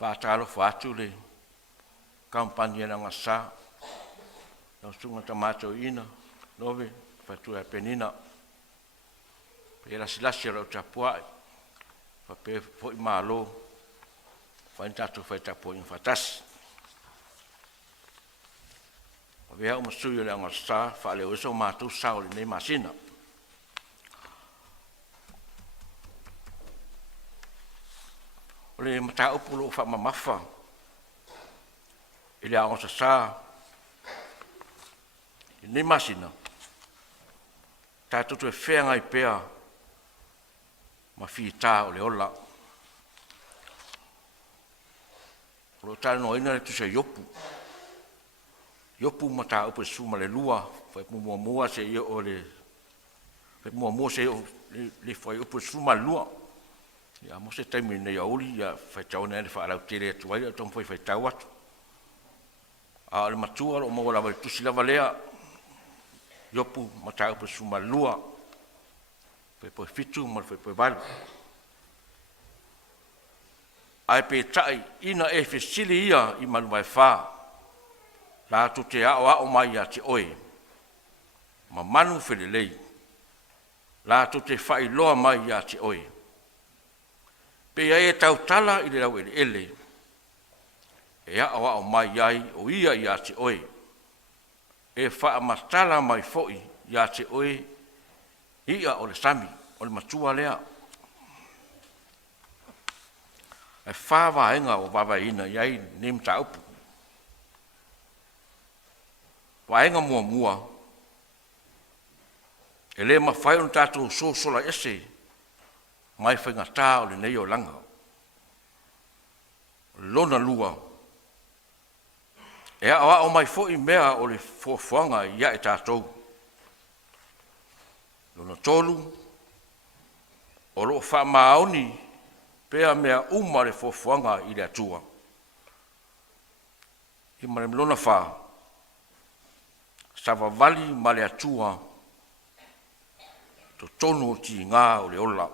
whātalo whātu le Kamupani Aoga Aso Sa nau sunga tamato ina nove whatu e penina pe lasi rau tapuai whape fo i malo whaintatu whaitapu i whatasi whea o masui o le Aoga Aso Sa whaale o iso mātou sao le nei masina o le mata upulo o whamamafa i le Aoga Aso Sa i nei masina tātutu e whenga i pēa ma fita o le ola. O lo tāle no ina le tu se yopu. Yopu ma tā upe suma le lua, whai mua se i o le, whai mua se i o le whai upe suma lua. Ia mo se taimi nei auli, ia whai taone ane wha alau tere atuai, a tom whai tau atu. A le matua lo mawa lawa le tusi lava lea, yopu ma tā upe suma lua, pe fitu ma pe valu. Ai pe tai ina e fesili ia i maluai wha. La tu te ao mai a te oe. Ma manu whelelei. La tu te whai loa mai a te oe. Pe e tau tala i le lau ele. E ao mai ai o ia i a te oe. E wha matala mai foi i a te oe. Ia o le sami, o le matua lea. E whāwaenga o wawaina iai nem ta upu. Waenga mua. E le mawhai on tātou sola ese, mai whainga tā o le nei o langa. Lona lua. E awa o mai fo i mea o le fuafuanga ia e tātou. Lona tolu, o loo wha maoni, pea mea uma le fuafuanga i le atua. I marem lona wha, sa vavali ma le atua, to tonu o ti ngā o le ola.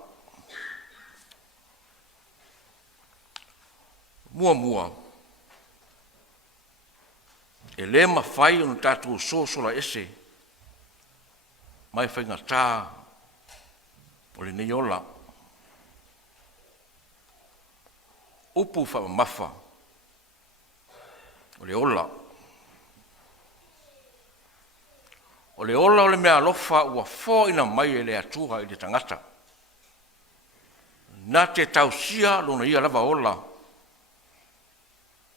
Mua, e le mawhai o tātou sola ese, mai whainga tā o le nei ola. Upu whamamafa o le ola. O le ola o le mea alofa ua fōina mai e le atua i le tangata. Nā te tausia lona ia lava ola.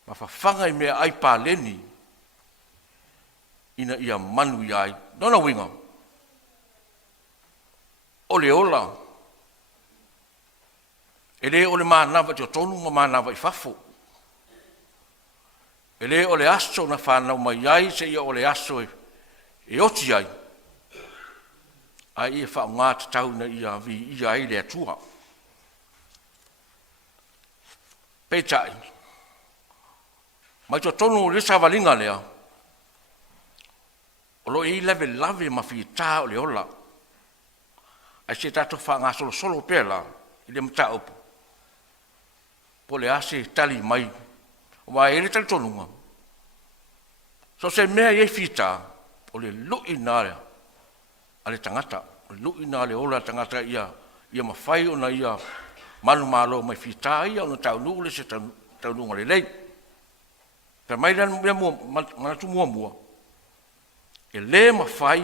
Ma whawhanga i mea ai pāleni ina ia manu i ai. Nona winga. O le ola. E le o le mānawa te o tonu ma mānawa i whafo. E le o le aso na whanau mai ai se ia o le aso e oti ai. Ai e wha ngā te tau na ia vi ia ai le atua. Peitai. Mai te o tonu le savalinga lea. O lo i lave ma fita o le ola. Ai se tato wha ngā solo pēla i le mta upu. Po le ase tali mai, o mai ele tali tonunga. So se mea ye fita, o le lui nare, a le tangata, o le lui nare ola tangata ia mawhai o na ia manu malo mai fita ia, o na tau nuu le se tau nunga le lei. Ka mai ran manatu mua. E le mawhai,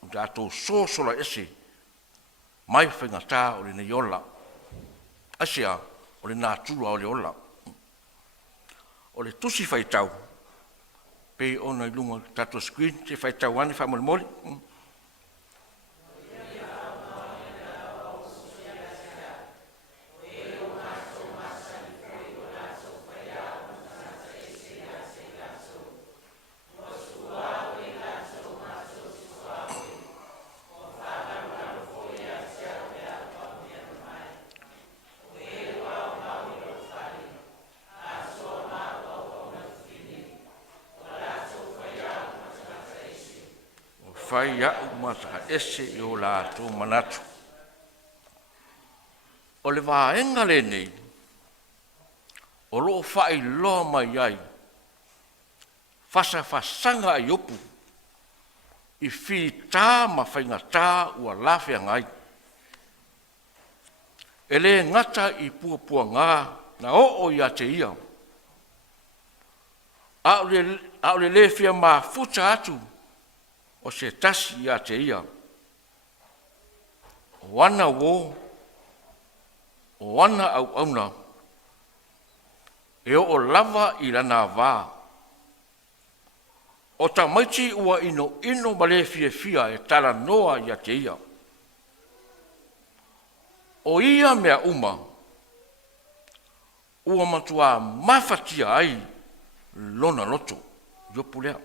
o te ato sola ese, mai whaingata o le nei ola. Asia, o le nātula o le ola. O le tusi whaitau, pe ona i lunga tato screen, te whaitau ane whamole. Whai au mataka ese i o lātou manatu. O le wāenga le nei, o loo whai loa mai ai, fasanga i opu, i fita ma whainga tā ua lawhea ngai. E le ngata i puapua ngā, na o i a te ia. A o le lewhia ma futa atu, o se tasi i a te ia. O ana wō, o ana au auna, e o lava i lana wā. O ta maiti ua ino ma le fia e tala noa i a te ia. O ia mea uma, ua matua mafatia ai lona loto, iopu lea.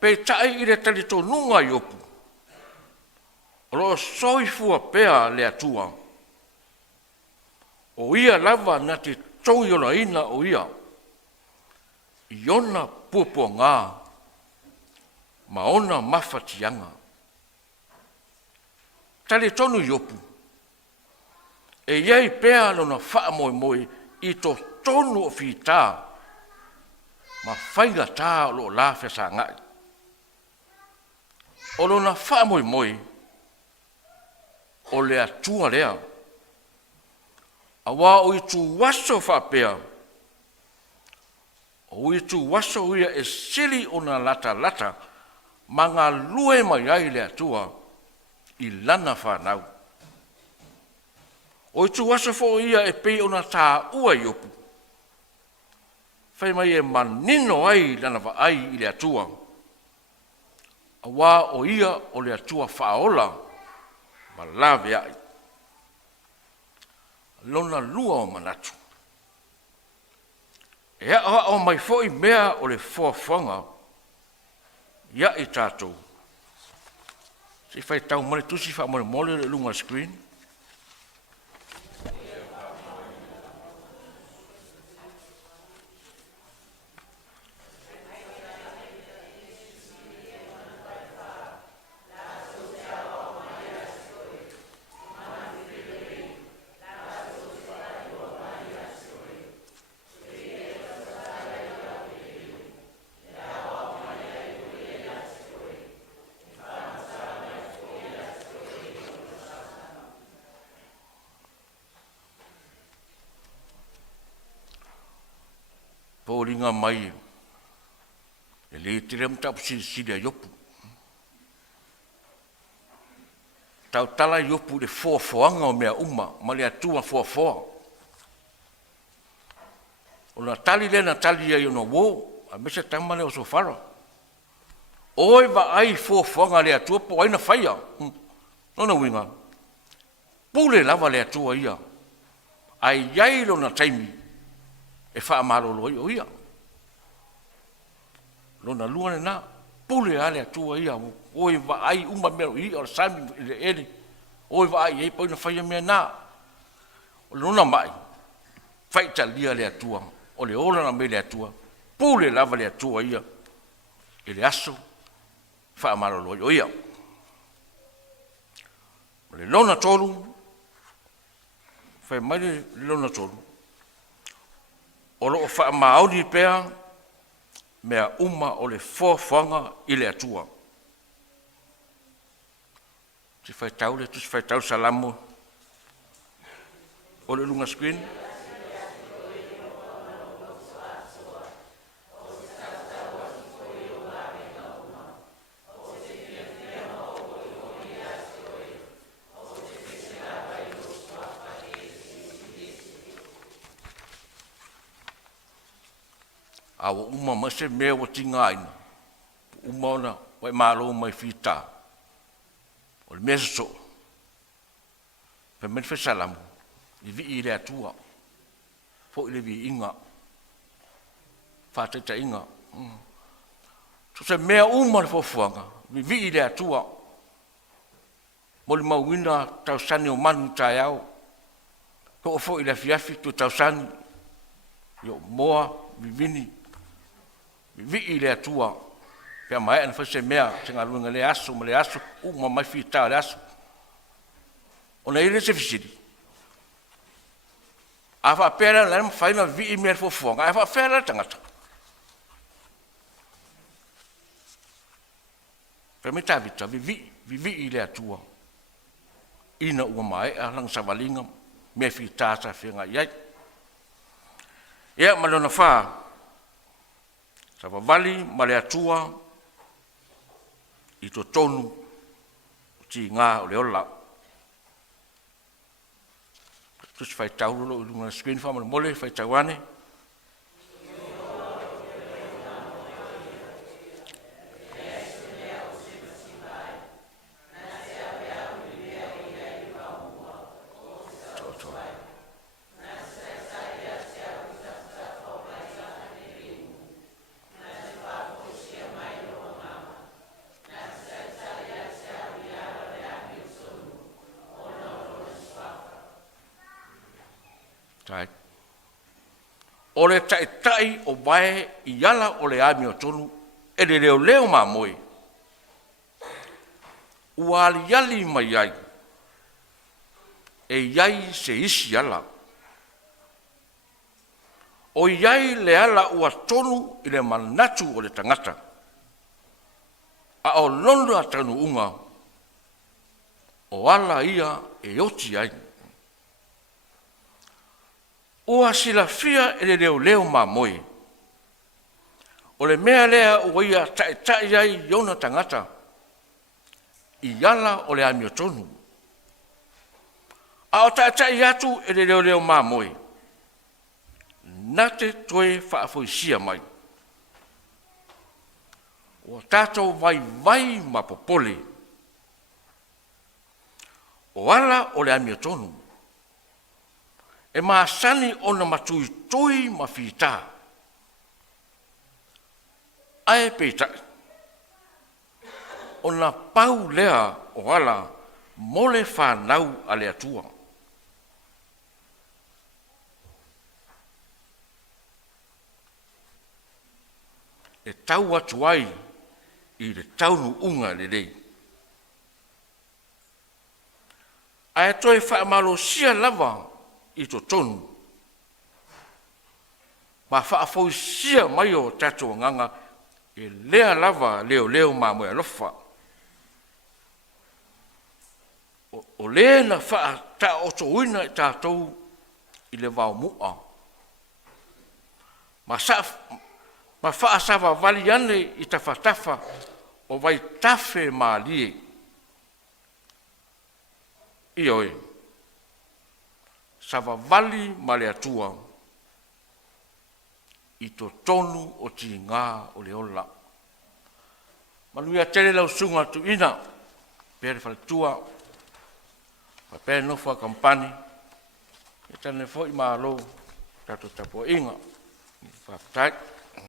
Pei tae i le talito nunga iopu, o lo soifua pea le atua. O ia lava na te tongi ona ina o ia, iona puapua ngā, ma ona mafatianga. Tale tonu iopu, e iei pea lona wha moe i to tonu o fita, ma whainga tā o lo la fesaga'i. O lona wha moe, o le atua lea, a wā o i tu waso wha pea, o i tu waso ia e sili o na lata, ma ngā lue mai ai le atua, i lana whanau. O i tu waso fo ia e pei o na tā ua i opu. Whai mai e manino ai lana wa ai i le atua. A wā o ia o le atua whaola, ma lawe ai. Lona lua o manatu. E a o mai fo i mea o le fuafuanga, ia i Tatou. Si fai tau mole tusi fa mole le lunga screen. Pōringa mai, e le te rem tapu siri a iopu. Tau tala iopu le fuafuanga o mea uma, ma le atua fuafua. O na tali le na tali ai ona wō, a mese tamale o sofara. Oi wa ai fuafuanga le atua po aina whaia. Nona winga. Pule lava le atua ia. Ai iai lo na taimi. E wha amarolo o ia. Lona lua na, pule ale atua ia, oi wa ai uma mero i, o sami ile ele, oi wa ai ei poina whaia mea na. O lona mai, whaita lia le atua, o le ola na me le atua, pule lava le atua ia, ele aso, wha amarolo o ia. O le lona tolu, whai mai le lona tolu, o loo wha maori pea, mea uma o le fuafuanga i le atua. Si whai tau le, tu si whai tau salamo. O le lunga screen. Awa uma mase mea wa tinga ina. Uma ona, wai malo mai fita. O le mea so. Pe men fesalamu. I vi i le atua. Fo i le vi inga. Fateta inga. So se mea uma le fofuanga. Vi i le atua. Mo le mauina tausani o manu tai au. Ko fo i le fiafi tu tausani. Yo moa, vivini. Vi i le atua, pia mai ana fase mea, tenga luenga le aso, ma le aso, uma mai fita le aso. O na ile se fisiri. A whaapera la ma whaina vi i mea fofuanga. A whaapera tangata. Pemita vita vi i le atua. Ina ua mai a lang savalinga me fita sa whenga iai. Ia malona wha. Sa wavali ma le atua i to tonu ti ngā o le ola. Tusi whai taurolo i lunga screen wha mole whai tauane. O le tai o wae i ala o le ami o tonu, e le leo ma moe. Ua ali mai ai, e iai se isi ala. O iai le ala ua tonu i le manatu o le tangata. A o londo a tanu unga, o ala ia e oti ai. Ua sila fia e le leo ma moe. O le mea lea ua ia tai ai iona tangata. I ala o le ami o tonu. A o tai atu e le leo ma moe. Nate toe whaafoisia mai. O tātou vai ma popole. O ala o le ami o tonu. E maasani ona matui ma fita. Ae peitai. Ona pau lea o ala mole whanau a le atua. E tau atu ai i le taunu unga le rei. Ae toi whaamalo sia lava i to tonu. Ma whaafoi sia mai o tatou nganga e lea lava leo ma moe alofa. O lea na wha ta oto uina i tatou i le vau mua. Ma wha sawa vali ane i tafa o vai tafe ma lie. I oi. Sawa vali ma le atua i to tonu o ti ngā o le ola. Manuia tele lau sunga tu ina, pere whaletua, ma pere nofa Kamupani, e tane fo i maa lo, tato tapo inga, i whaftai.